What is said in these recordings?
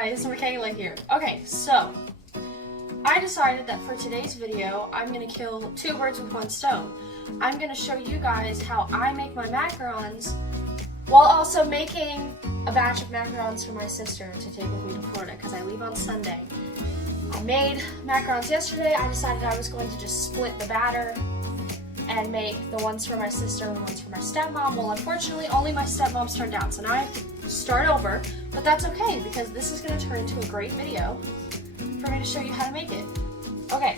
guys, Mikaila here. Okay, so I decided that for today's video, I'm gonna kill two birds with one stone. I'm gonna show you guys how I make my macarons while also making a batch of macarons for my sister to take with me to Florida because I leave on Sunday. I made macarons yesterday. I decided I was going to just split the batter and make the ones for my sister and the ones for my stepmom. Well, unfortunately, only my stepmom's turned out, so now I have to start over, but that's okay because this is going to turn into a great video for me to show you how to make it. Okay,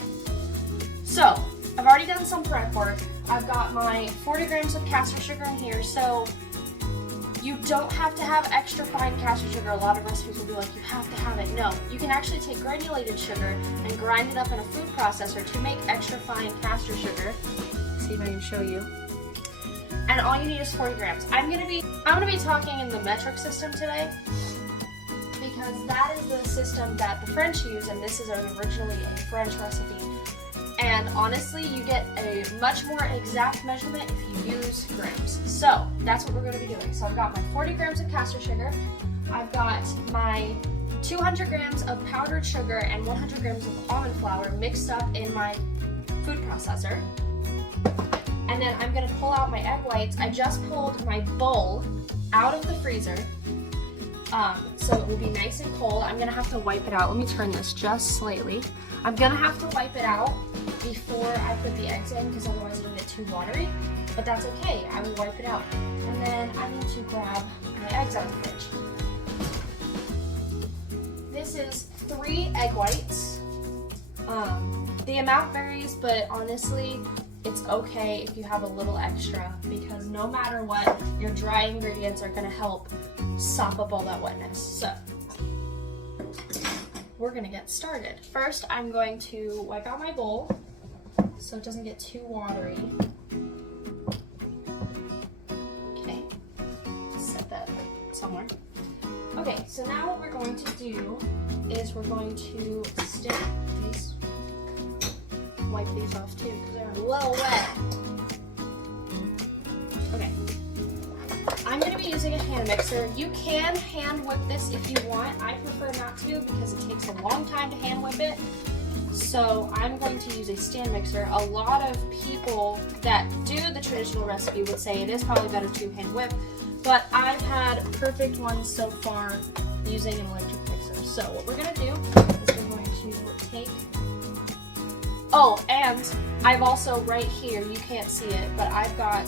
so I've already done some prep work. I've got my 40 grams of caster sugar in here, so you don't have to have extra fine caster sugar. A lot of recipes will be like, you have to have it. No, you can actually take granulated sugar and grind it up in a food processor to make extra fine caster sugar. See if I can show you. And all you need is 40 grams. I'm gonna be talking in the metric system today because that is the system that the French use, and this is originally a French recipe. And honestly, you get a much more exact measurement if you use grams. So that's what we're going to be doing. So I've got my 40 grams of caster sugar. I've got my 200 grams of powdered sugar and 100 grams of almond flour mixed up in my food processor. And then I'm going to pull out my egg whites. I just pulled my bowl out of the freezer. So it will be nice and cold. I'm going to have to wipe it out. Let me turn this just slightly. I'm going to have to wipe it out before I put the eggs in because otherwise it'll get too watery. But that's okay. I will wipe it out. And then I need to grab my eggs out of the fridge. This is 3 egg whites. The amount varies, but honestly, it's okay if you have a little extra because no matter what, your dry ingredients are going to help sop up all that wetness. So we're going to get started. First, I'm going to wipe out my bowl so it doesn't get too watery. Okay, set that somewhere. Okay, so now what we're going to do is we're going to stick these, wipe these off too because they're a little wet. Okay, I'm going to be using a hand mixer. You can hand whip this if you want. I prefer not to because it takes a long time to hand whip it. So I'm going to use a stand mixer. A lot of people that do the traditional recipe would say it is probably better to hand whip, but I've had perfect ones so far using an electric mixer. So what we're going to do is we're going to take, oh, and I've also right here, you can't see it, but I've got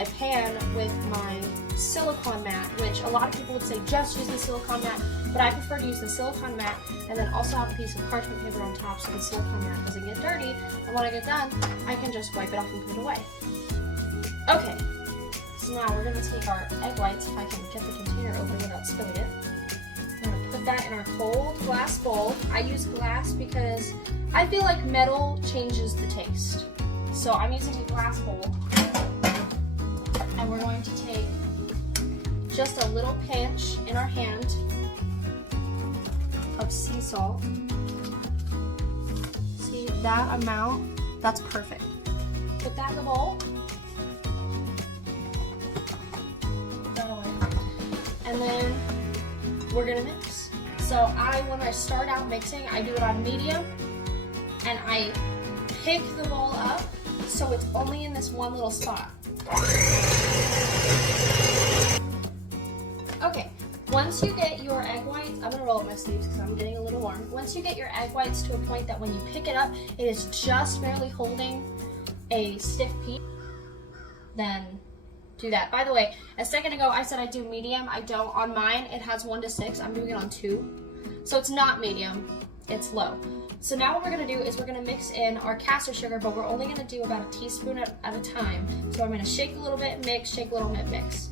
a pan with my silicone mat, which a lot of people would say just use the silicone mat, but I prefer to use the silicone mat and then also have a piece of parchment paper on top so the silicone mat doesn't get dirty, and when I get done, I can just wipe it off and put it away. Okay, so now we're going to take our egg whites, if I can get the container open without spilling it. We're going to put that in our cold glass bowl. I use glass because I feel like metal changes the taste. So I'm using a glass bowl, and we're going to take just a little pinch in our hand of sea salt. See that amount? That's perfect. Put that in the bowl. Put that away. And then we're gonna mix. So when I start out mixing, I do it on medium, and I pick the bowl up so it's only in this one little spot. Okay, once you get your egg whites, I'm going to roll up my sleeves because I'm getting a little warm. Once you get your egg whites to a point that when you pick it up, it is just barely holding a stiff piece, then do that. By the way, a second ago I said I do medium. I don't. On mine, it has 1 to 6. I'm doing it on 2. So it's not medium, it's low. So now what we're going to do is we're going to mix in our caster sugar, but we're only going to do about a teaspoon at a time. So I'm going to shake a little bit, mix, shake a little bit, mix.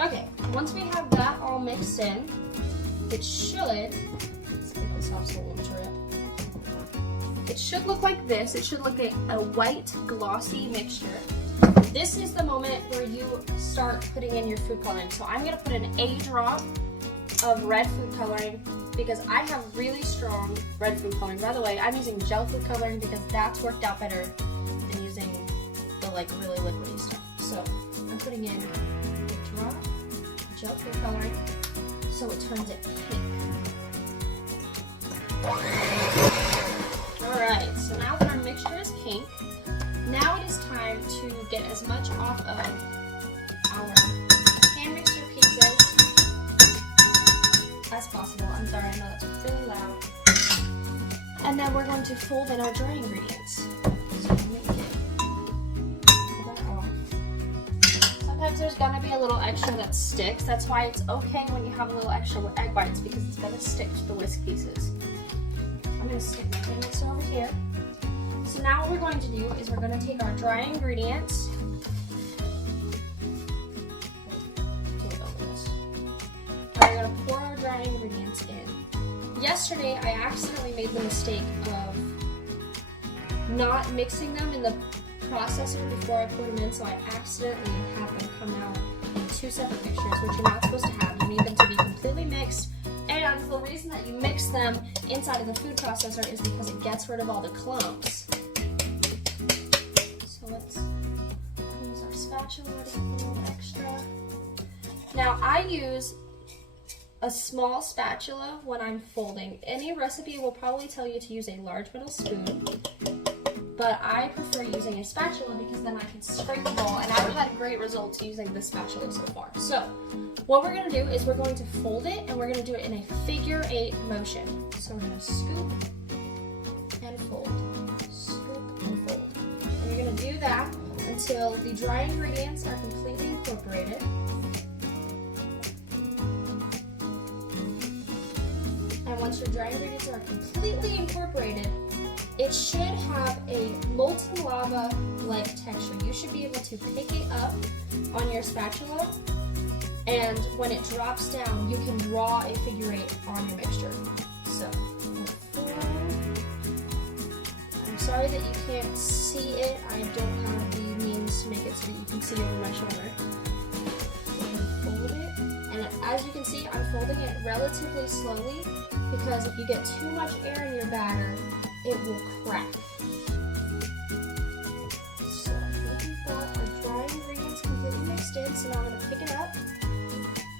Okay, once we have that all mixed in, it should, let's get this off so it won't drip. It should look like this. It should look like a white, glossy mixture. This is the moment where you start putting in your food coloring. So I'm going to put in a drop of red food coloring because I have really strong red food coloring. By the way, I'm using gel food coloring because that's worked out better than using the like really liquidy stuff. So I'm putting in a drop, gel food coloring so it turns it pink. Alright, so now that our mixture is pink, now it is time to get as much off of our hand mixer pieces as possible. I'm sorry, I know that's really loud. And then we're going to fold in our dry ingredients. So I'm going to pull that off. Sometimes there's going to be a little extra that sticks. That's why it's okay when you have a little extra with egg whites, because it's going to stick to the whisk pieces. I'm going to stick my hand mixer over here. So now what we're going to do is we're going to take our dry ingredients. We're going to pour our dry ingredients in. Yesterday, I accidentally made the mistake of not mixing them in the processor before I put them in, so I accidentally have them come out in 2 separate mixtures, which you're not supposed to have. You need them to be completely mixed, and the reason that you mix them inside of the food processor is because it gets rid of all the clumps. So let's use our spatula to get a little extra. Now, I use a small spatula when I'm folding. Any recipe will probably tell you to use a large metal spoon, but I prefer using a spatula because then I can scrape the bowl, and I've had great results using this spatula so far. So what we're going to do is we're going to fold it, and we're going to do it in a figure 8 motion. So we're going to scoop and fold, scoop and fold. And you're going to do that until the dry ingredients are completely incorporated. And once your dry ingredients are completely incorporated, it should have a molten lava-like texture. You should be able to pick it up on your spatula, and when it drops down, you can draw a figure 8 on your mixture. So, I'm sorry that you can't see it. I don't have the means to make it so that you can see over my shoulder. Fold it, and as you can see, I'm folding it relatively slowly, because if you get too much air in your batter, it will crack. So I think we've got our dry ingredients completely mixed in, so now I'm going to pick it up.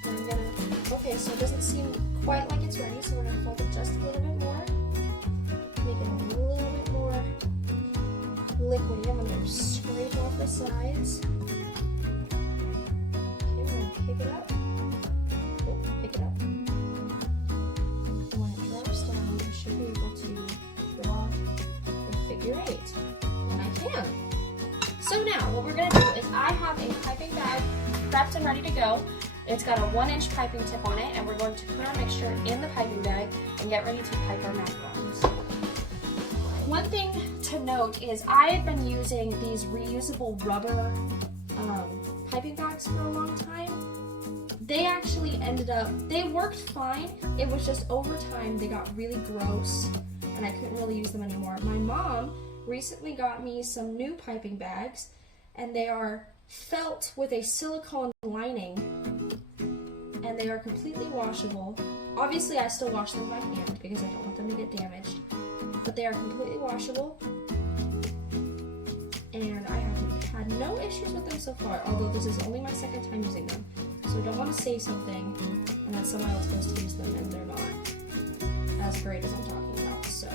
And I'm going to, okay, so it doesn't seem quite like it's ready, so we're going to fold it just a little bit more. Make it a little bit more liquidy. I'm going to scrape off the sides. Okay, we're going to pick it up. Oh, pick it up. Be able to draw a figure 8, and I can. So now what we're going to do is I have a piping bag prepped and ready to go. It's got a 1-inch piping tip on it, and we're going to put our mixture in the piping bag and get ready to pipe our macarons. One thing to note is I had been using these reusable rubber piping bags for a long time. They actually ended up, they worked fine. It was just over time they got really gross and I couldn't really use them anymore. My mom recently got me some new piping bags, and they are felt with a silicone lining, and they are completely washable. Obviously I still wash them by hand because I don't want them to get damaged, but they are completely washable, and I have had no issues with them so far, although this is only my 2nd time using them. So I don't want to say something and then someone else goes to use them and they're not as great as I'm talking about. So,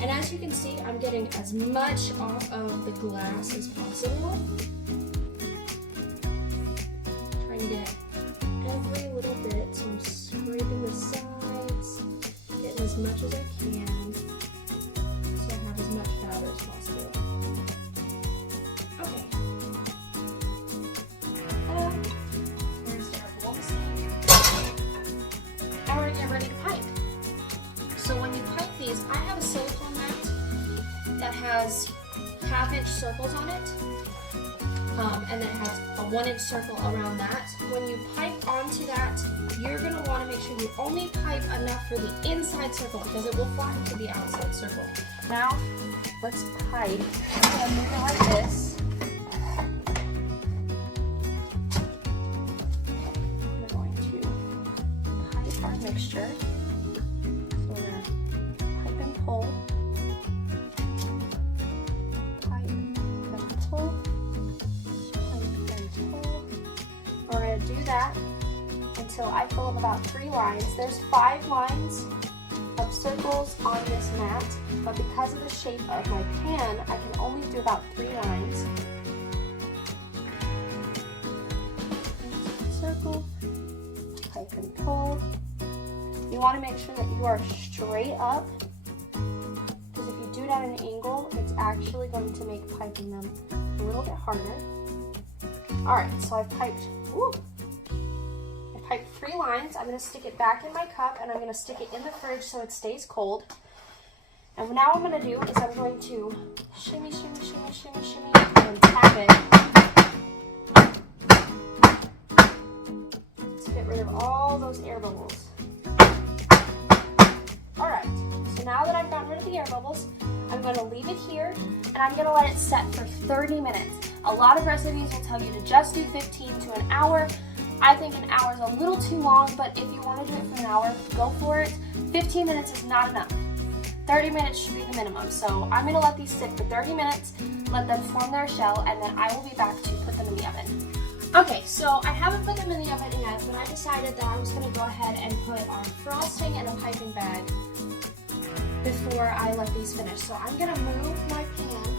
and as you can see, I'm getting as much off of the glass as possible. Trying to get every little bit, so I'm scraping the sides, getting as much as I can, so I have as much batter as possible. Okay. Ready to pipe. So when you pipe these, I have a silicone mat that has 1/2-inch circles on it, and then it has a 1-inch circle around that. When you pipe onto that, you're going to want to make sure you only pipe enough for the inside circle because it will flatten to the outside circle. Now, let's pipe. I'm going to move it like this. Mixture. So we're going to pipe and pull, pipe and pull, pipe and pull. We're going to do that until I fill up about 3 lines. There's 5 lines of circles on this mat, but because of the shape of my pan, I can only do about 3 lines. Circle, pipe and pull. You want to make sure that you are straight up, because if you do it at an angle, it's actually going to make piping them a little bit harder. Alright, so I've piped 3 lines. I'm going to stick it back in my cup and I'm going to stick it in the fridge so it stays cold. And now what I'm going to do is I'm going to shimmy, shimmy, shimmy, shimmy, shimmy, and tap it to get rid of all those air bubbles. Alright, so now that I've gotten rid of the air bubbles, I'm going to leave it here and I'm going to let it set for 30 minutes. A lot of recipes will tell you to just do 15 to an hour. I think an hour is a little too long, but if you want to do it for an hour, go for it. 15 minutes is not enough. 30 minutes should be the minimum. So I'm going to let these sit for 30 minutes, let them form their shell, and then I will be back to put them in the oven. Okay, so I haven't put them in the oven yet, but I decided that I was going to go ahead and put our frosting in a piping bag before I let these finish. So I'm going to move my pan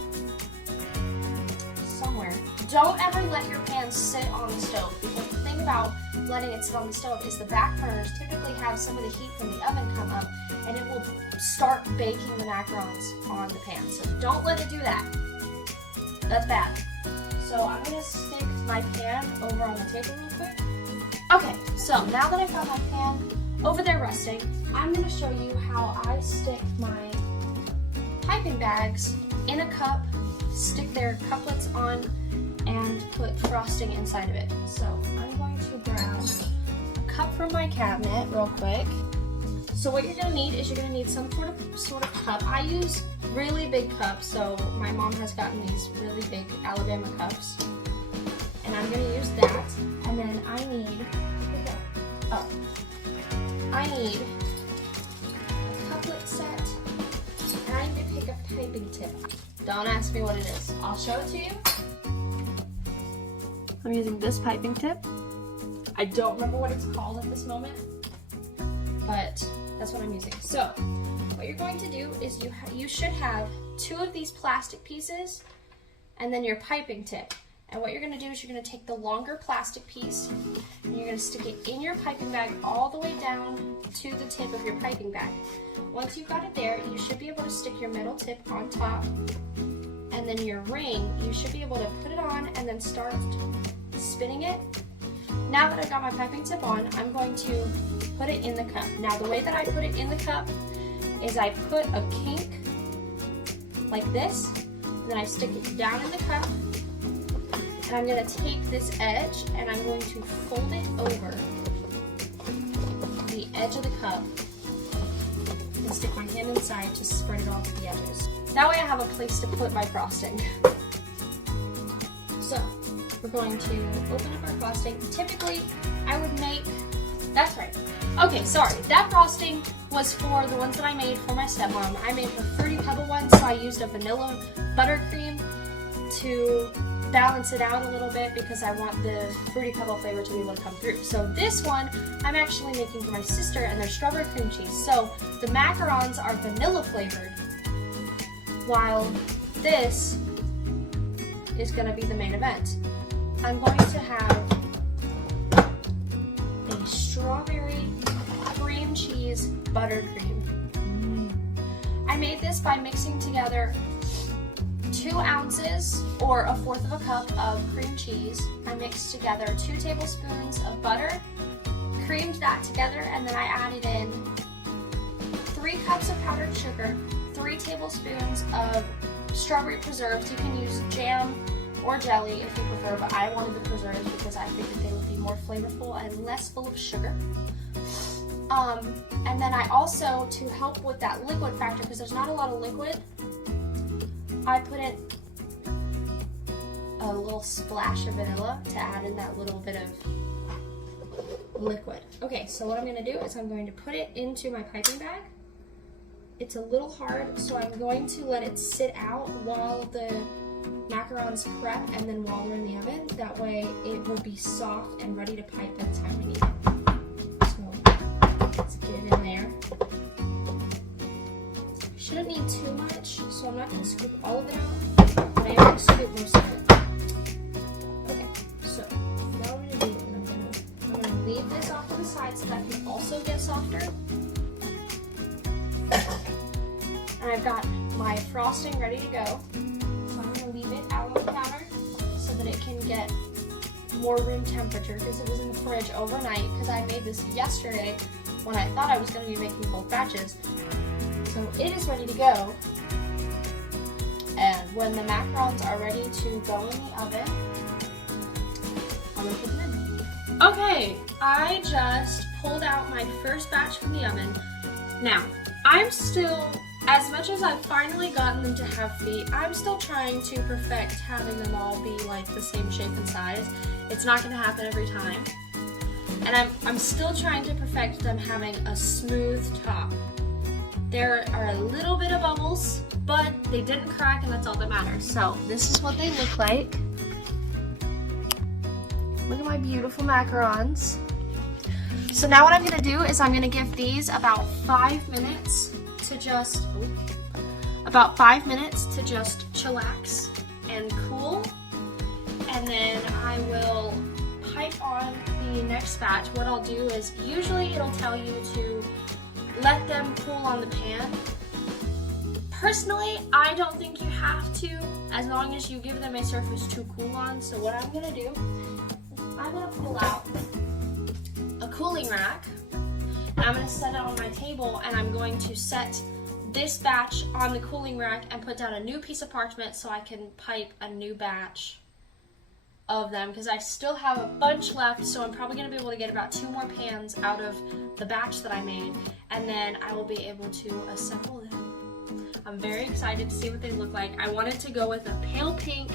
somewhere. Don't ever let your pan sit on the stove, because the thing about letting it sit on the stove is the back burners typically have some of the heat from the oven come up and it will start baking the macarons on the pan. So don't let it do that. That's bad. So I'm going to stick my pan over on the table real quick. Okay, so now that I've got my pan over there resting, I'm going to show you how I stick my piping bags in a cup, stick their couplets on, and put frosting inside of it. So I'm going to grab a cup from my cabinet real quick. So what you're going to need is you're going to need some sort of cup. I use really big cups, so my mom has gotten these really big Alabama cups. And I'm going to use that. And then I need a couplet set. And I need to pick a piping tip. Don't ask me what it is. I'll show it to you. I'm using this piping tip. I don't remember what it's called at this moment, but that's what I'm using. So what you're going to do is you should have 2 of these plastic pieces and then your piping tip. And what you're going to do is you're going to take the longer plastic piece and you're going to stick it in your piping bag all the way down to the tip of your piping bag. Once you've got it there, you should be able to stick your middle tip on top, and then your ring, you should be able to put it on and then start spinning it. Now that I've got my piping tip on, I'm going to put it in the cup. Now the way that I put it in the cup is I put a kink like this, and then I stick it down in the cup, and I'm going to take this edge and I'm going to fold it over the edge of the cup and stick my hand inside to spread it all to the edges. That way I have a place to put my frosting. So we're going to open up our frosting. Typically, I would make, that's right. Okay, sorry, that frosting was for the ones that I made for my stepmom. I made the Fruity Pebble one, so I used a vanilla buttercream to balance it out a little bit because I want the Fruity Pebble flavor to be able to come through. So this one, I'm actually making for my sister, and they're strawberry cream cheese. So the macarons are vanilla flavored, while this is going to be the main event. I'm going to have a strawberry cream cheese buttercream. I made this by mixing together 2 ounces or 1/4 of a cup of cream cheese. I mixed together 2 tablespoons of butter, creamed that together, and then I added in 3 cups of powdered sugar, 3 tablespoons of strawberry preserves. You can use jam or jelly if you prefer, but I wanted the preserves because I figured they would be more flavorful and less full of sugar. And then I also, to help with that liquid factor, because there's not a lot of liquid, I put in a little splash of vanilla to add in that little bit of liquid. Okay, so what I'm going to do is I'm going to put it into my piping bag. It's a little hard, so I'm going to let it sit out while the macarons prep and then while they're in the oven. That way it will be soft and ready to pipe by the time we need it. it in there. Shouldn't need too much, so I'm not going to scoop all of it out, but I am going to scoop most of it. Okay, so now what I'm going to do is I'm going to leave this off to the side so that can also get softer. And I've got my frosting ready to go, so I'm going to leave it out on the counter so that it can get more room temperature, because it was in the fridge overnight, because I made this yesterday when I thought I was going to be making both batches. So it is ready to go, and when the macarons are ready to go in the oven, I'm going to put them in. Okay, I just pulled out my first batch from the oven. Now, I'm still, as much as I've finally gotten them to have feet, I'm still trying to perfect having them all be like the same shape and size. It's not going to happen every time. And I'm still trying to perfect them having a smooth top. There are a little bit of bubbles, but they didn't crack, and that's all that matters. So this is what they look like. Look at my beautiful macarons. So now what I'm going to do is I'm going to give these about 5 minutes to just, chillax and cool. And then I will pipe on the next batch. What I'll do is, usually it'll tell you to let them cool on the pan. Personally, I don't think you have to, as long as you give them a surface to cool on. So what I'm gonna do, I'm gonna pull out a cooling rack, and I'm gonna set it on my table, and I'm going to set this batch on the cooling rack and put down a new piece of parchment so I can pipe a new batch of them, because I still have a bunch left, so I'm probably going to be able to get about 2 more pans out of the batch that I made, and then I will be able to assemble them. I'm very excited to see what they look like. I wanted to go with a pale pink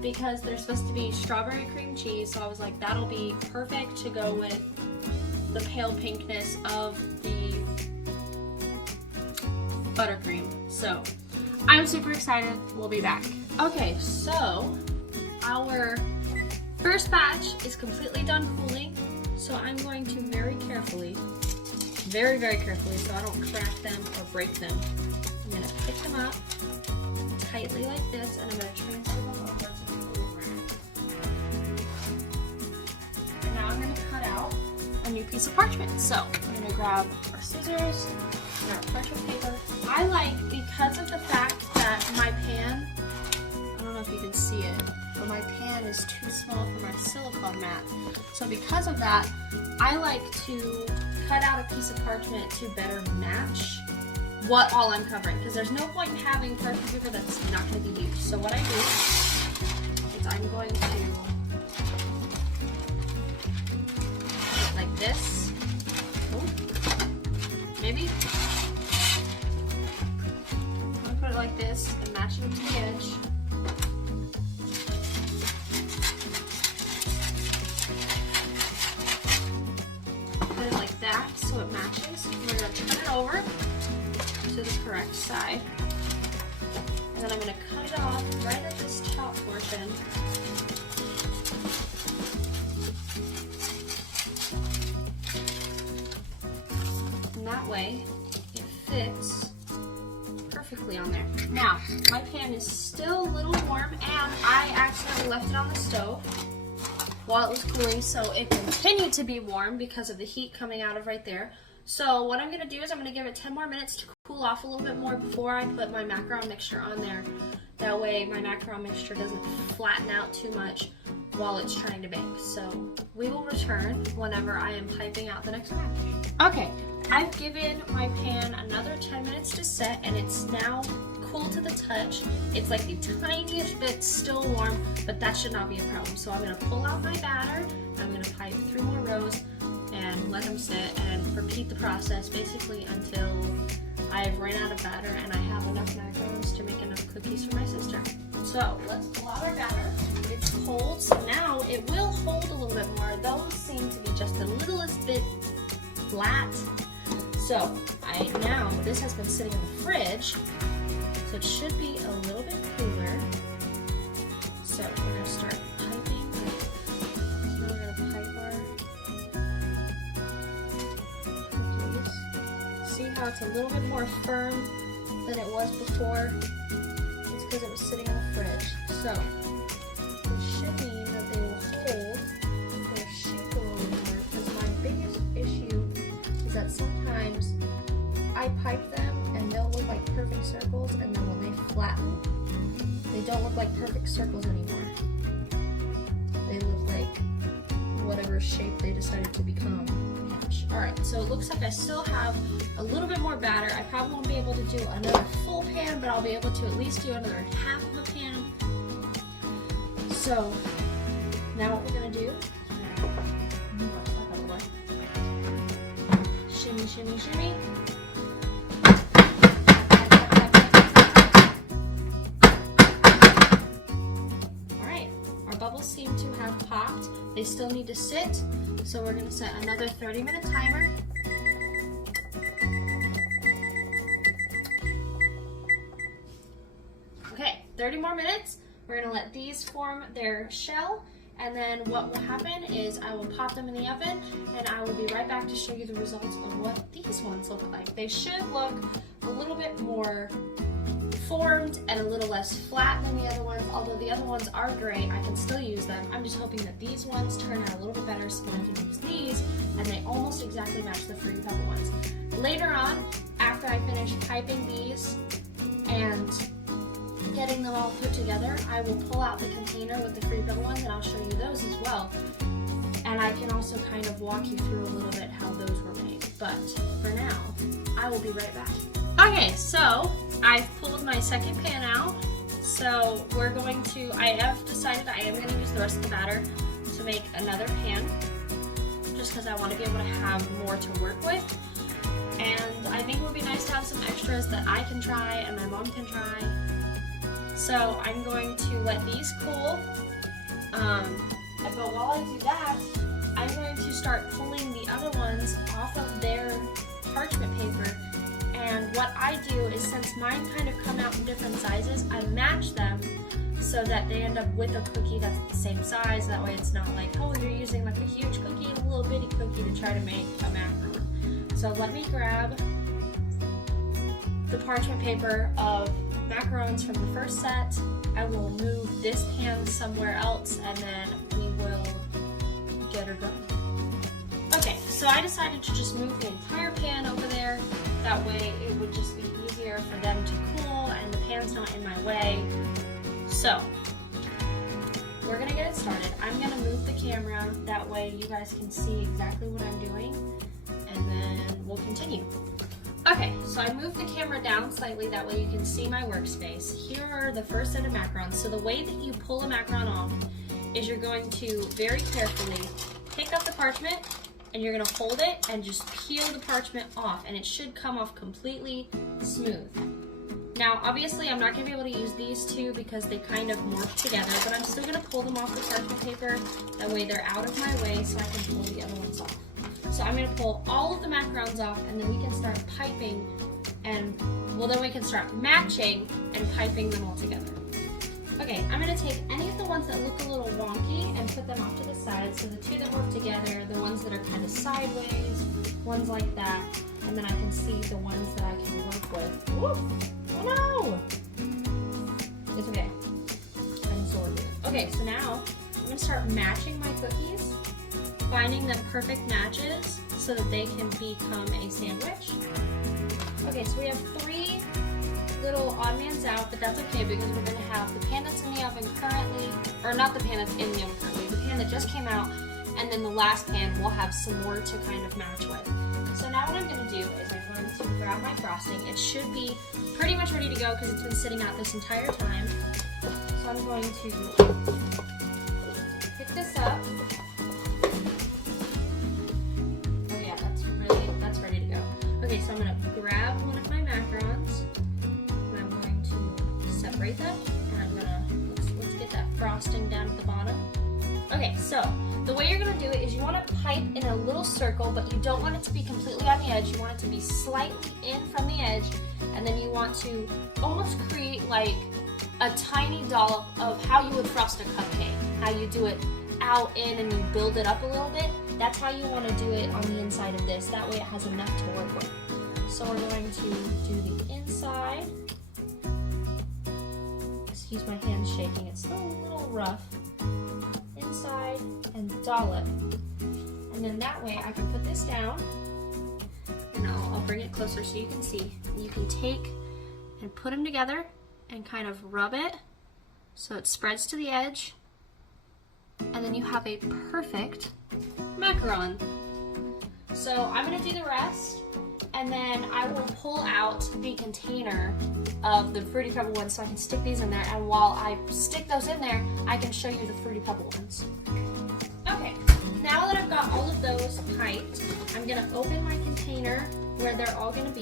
because they're supposed to be strawberry cream cheese, so I was like, that'll be perfect to go with the pale pinkness of the buttercream. So I'm super excited. We'll be back. Okay, so our first batch is completely done cooling, so I'm going to very carefully, very carefully, so I don't crack them or break them, I'm going to pick them up tightly like this, and I'm going to transfer them over to the cooling rack. And now I'm going to cut out a new piece of parchment. So I'm going to grab our scissors and our parchment paper. I like, because of the fact that my pan, I don't know if you can see it, but my pan is too small for my silicone mat. So because of that, I like to cut out a piece of parchment to better match what all I'm covering, because there's no point in having parchment paper that's not going to be used. So what I do is I'm going to put it like this. Maybe. I'm going to put it like this and match it to the edge. Put it like that so it matches. We're going to turn it over to the correct side. And then I'm going to cut it off right at this top portion. And that way it fits perfectly on there. Now, my pan is still a little warm, and I accidentally left it on the stove while it was cooling, so it continued to be warm because of the heat coming out of right there. So what I'm going to do is I'm going to give it 10 more minutes to cool off a little bit more before I put my macaron mixture on there. That way my macaron mixture doesn't flatten out too much while it's trying to bake. So we will return whenever I am piping out the next batch. Okay, I've given my pan another 10 minutes to set, and it's now cool to the touch. It's like the tiniest bit still warm, but that should not be a problem. So I'm going to pull out my batter, I'm going to pipe 3 more rows and let them sit and repeat the process basically until I've ran out of batter and I have enough macarons to make enough cookies for my sister. So let's pull out our batter. It's cold, so now it will hold a little bit more. Those seem to be just the littlest bit flat. So now this has been sitting in the fridge, so it should be a little bit cooler. So we're going to start piping. So we're going to pipe our cookies. how it's a little bit more firm than it was before. It's because it was sitting in the fridge. So it should mean that they will hold their shape a little more, because my biggest issue is that sometimes I pipe them and they'll look like perfect circles, and then when they flatten, they don't look like perfect circles anymore. They look like whatever shape they decided to become. Alright, so it looks like I still have a little bit more batter. I probably won't be able to do another full pan, but I'll be able to at least do another half of a pan. So now what we're going to do, shimmy, shimmy, shimmy. Alright, our bubbles seem to have popped. They still need to sit, so we're going to set another 30-minute timer. Okay, 30 more minutes. We're going to let these form their shell, and then what will happen is I will pop them in the oven, and I will be right back to show you the results of what these ones look like. They should look a little bit more formed and a little less flat than the other ones. Although the other ones are great, I can still use them. I'm just hoping that these ones turn out a little bit better so that I can use these, and they almost exactly match the Fruity Pebble ones. Later on, after I finish piping these and getting them all put together, I will pull out the container with the Fruity Pebble ones, and I'll show you those as well. And I can also kind of walk you through a little bit how those were made. But for now, I will be right back. Okay, so I've pulled my second pan out. So we're going to, I have decided I am going to use the rest of the batter to make another pan, just because I want to be able to have more to work with. And I think it would be nice to have some extras that I can try and my mom can try. So I'm going to let these cool. But while I do that, I'm going to start pulling the other ones off of their parchment paper. And what I do is, since mine kind of come out in different sizes, I match them so that they end up with a cookie that's the same size. That way it's not like, oh, you're using like a huge cookie and a little bitty cookie to try to make a macaron. So let me grab the parchment paper of macarons from the first set. I will move this pan somewhere else, and then we will get her going. Okay, so I decided to just move the entire pan over there. That way it would just be easier for them to cool and the pan's not in my way. So we're gonna get it started. I'm gonna move the camera, that way you guys can see exactly what I'm doing, and then we'll continue. Okay, so I moved the camera down slightly, that way you can see my workspace. Here are the first set of macarons. So the way that you pull a macaron off is you're going to very carefully pick up the parchment, and you're gonna hold it and just peel the parchment off, and it should come off completely smooth. Now, obviously, I'm not gonna be able to use these two because they kind of morph together, but I'm still gonna pull them off the parchment paper. That way they're out of my way so I can pull the other ones off. So I'm gonna pull all of the macarons off, and then we can start piping, and well, then we can start matching and piping them all together. Okay, I'm gonna take any of the ones that look a little wonky and put them off to the side. So the two that work together, the ones that are kind of sideways, ones like that, and then I can see the ones that I can work with. Whoop! Oh no! It's okay. I'm sorry. Okay, so now I'm gonna start matching my cookies, finding the perfect matches so that they can become a sandwich. Okay, so we have 3 little odd mans out, but that's okay because we're going to have the pan that's in the oven currently, or not the pan that's in the oven currently, the pan that just came out, and then the last pan will have some more to kind of match with. So now what I'm going to do is I'm going to grab my frosting. It should be pretty much ready to go because it's been sitting out this entire time. So I'm going to pick this up. Oh yeah, that's ready to go. Okay, so I'm going to grab one of my macarons. Separate them, and I'm gonna let's get that frosting down at the bottom. Okay, so the way you're gonna do it is you want to pipe in a little circle, but you don't want it to be completely on the edge. You want it to be slightly in from the edge, and then you want to almost create like a tiny dollop of how you would frost a cupcake. How you do it out in and you build it up a little bit. That's how you want to do it on the inside of this. That way it has enough to work with. So we're going to do the inside. Excuse my hands shaking, it's still a little rough. Inside and dollop. And then that way I can put this down, and I'll bring it closer so you can see. You can take and put them together and kind of rub it so it spreads to the edge, and then you have a perfect macaron. So I'm gonna do the rest, and then I will pull out the container of the Fruity Pebble ones so I can stick these in there, and while I stick those in there, I can show you the Fruity Pebble ones. Okay, now that I've got all of those piped, I'm gonna open my container where they're all gonna be.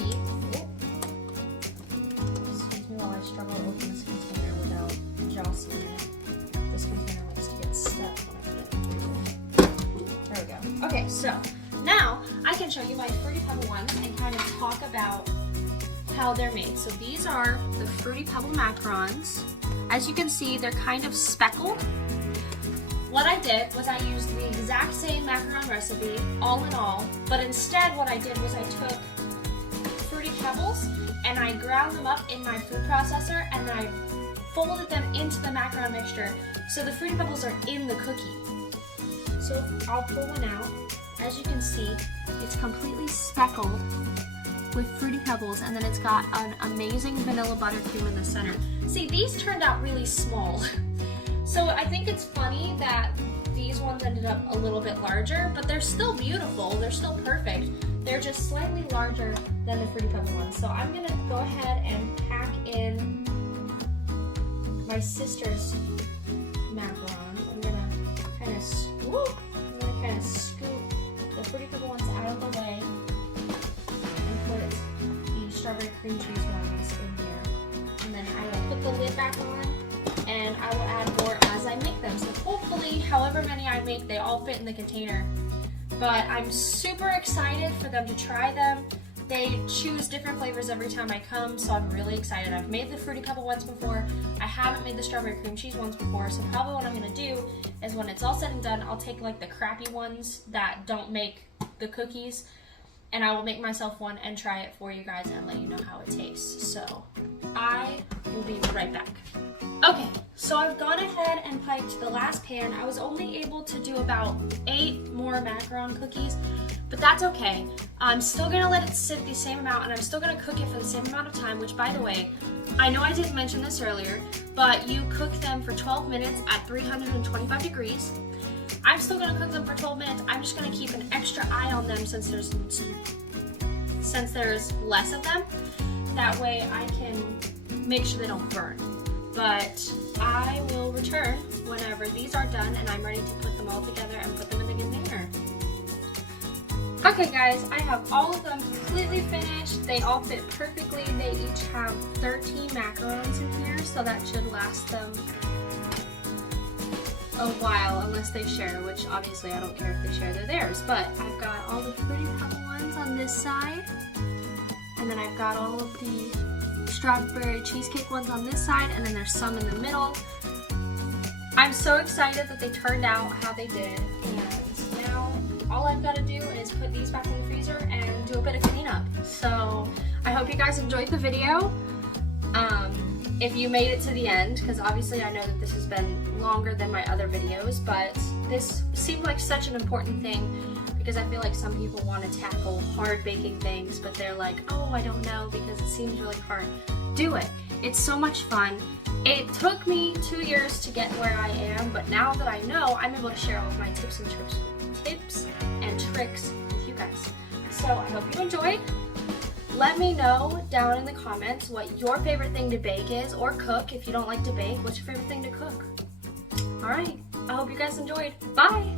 Excuse me while I struggle to open this container without jostling it. This container likes to get stuck when I put it in the freezer. There we go. Okay, so now I can show you my Fruity Pebble ones and kind of talk about how they're made. So these are the Fruity Pebble macarons. As you can see, they're kind of speckled. What I did was I used the exact same macaron recipe, all in all, but instead what I did was I took Fruity Pebbles and I ground them up in my food processor, and then I folded them into the macaron mixture so the Fruity Pebbles are in the cookie. So I'll pull one out. As you can see, it's completely speckled with Fruity Pebbles, and then it's got an amazing vanilla buttercream in the center. See, these turned out really small. So I think it's funny that these ones ended up a little bit larger, but they're still beautiful, they're still perfect. They're just slightly larger than the Fruity Pebble ones. So I'm gonna go ahead and pack in my sister's macarons. I'm gonna kind of scoop the Fruity Pebble ones out of the way and put the strawberry cream cheese ones in here. And then I will put the lid back on, and I will add more as I make them. So hopefully, however many I make, they all fit in the container. But I'm super excited for them to try them. They choose different flavors every time I come, so I'm really excited. I've made the Fruity Pebble ones before. I haven't made the strawberry cream cheese ones before, so probably what I'm gonna do is when it's all said and done, I'll take like the crappy ones that don't make the cookies, and I will make myself one and try it for you guys and let you know how it tastes. So I will be right back. Okay, so I've gone ahead and piped the last pan. I was only able to do about 8 more macaron cookies, but that's okay. I'm still gonna let it sit the same amount, and I'm still gonna cook it for the same amount of time, which, by the way, I know I didn't mention this earlier, but you cook them for 12 minutes at 325 degrees. I'm still gonna cook them for 12 minutes. I'm just gonna keep an extra eye on them since there's less of them. That way I can make sure they don't burn. But I will return whenever these are done and I'm ready to put them all together and put them in the container. Okay guys, I have all of them completely finished. They all fit perfectly. They each have 13 macarons in here, so that should last them a while unless they share, which obviously I don't care if they share, they're theirs. But I've got all the Fruity Pebble ones on this side, and then I've got all of the strawberry cheesecake ones on this side, and then there's some in the middle. I'm so excited that they turned out how they did, and now all I've got to do is put these back in the freezer and do a bit of cleanup. So I hope you guys enjoyed the video. If you made it to the end, because obviously I know that this has been longer than my other videos, but this seemed like such an important thing because I feel like some people want to tackle hard baking things, but they're like, oh, I don't know because it seems really hard. Do it. It's so much fun. It took me 2 years to get where I am, but now that I know, I'm able to share all of my tips and tricks with you guys. So I hope you enjoyed. Let me know down in the comments what your favorite thing to bake is, or cook. If you don't like to bake, what's your favorite thing to cook? Alright, I hope you guys enjoyed. Bye!